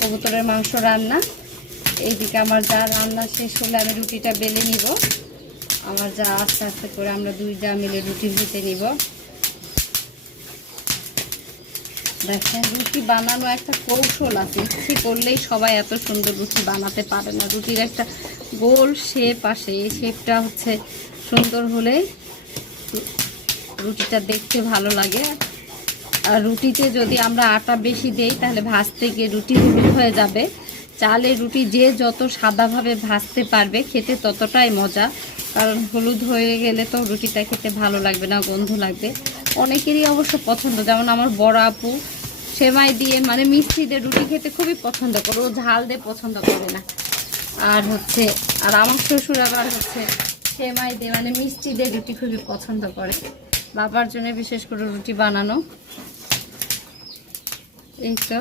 কবুতরের মাংস রান্না। এইদিকে আমার যা রান্না শেষ হলে আমি রুটিটা বেলে নিব। আমার যা আস্তে আস্তে করে আমরা দুইটা মিলে রুটি ভেজে নিব। দেখেন রুটি বানানো একটা কৌশল আছে, ইচ্ছে করলেই সবাই এত সুন্দর রুটি বানাতে পারে না। রুটির একটা গোল শেপ আসে, এই শেপটা হচ্ছে সুন্দর হলে রুটিটা দেখতে ভালো লাগে। আর রুটিতে যদি আমরা আটা বেশি দেই তাহলে ভাজতে গিয়ে রুটি হলুদ হয়ে যাবে। চালের রুটি যে যত সাদাভাবে ভাজতে পারবে খেতে ততটাই মজা, কারণ হলুদ হয়ে গেলে তো রুটিটা খেতে ভালো লাগবে না, গন্ধ লাগবে। অনেকেরই অবশ্য পছন্দ, যেমন আমার বড় আপু সেমাই দিয়ে মানে মিষ্টি দিয়ে রুটি খেতে খুবই পছন্দ করে, ও ঝাল দিয়ে পছন্দ করে না। আর আমার শ্বশুর আবার সেমাই দিয়ে মানে মিষ্টি দিয়ে রুটি খুবই পছন্দ করে। বাবার জন্য বিশেষ করে রুটি বানানো। এই তো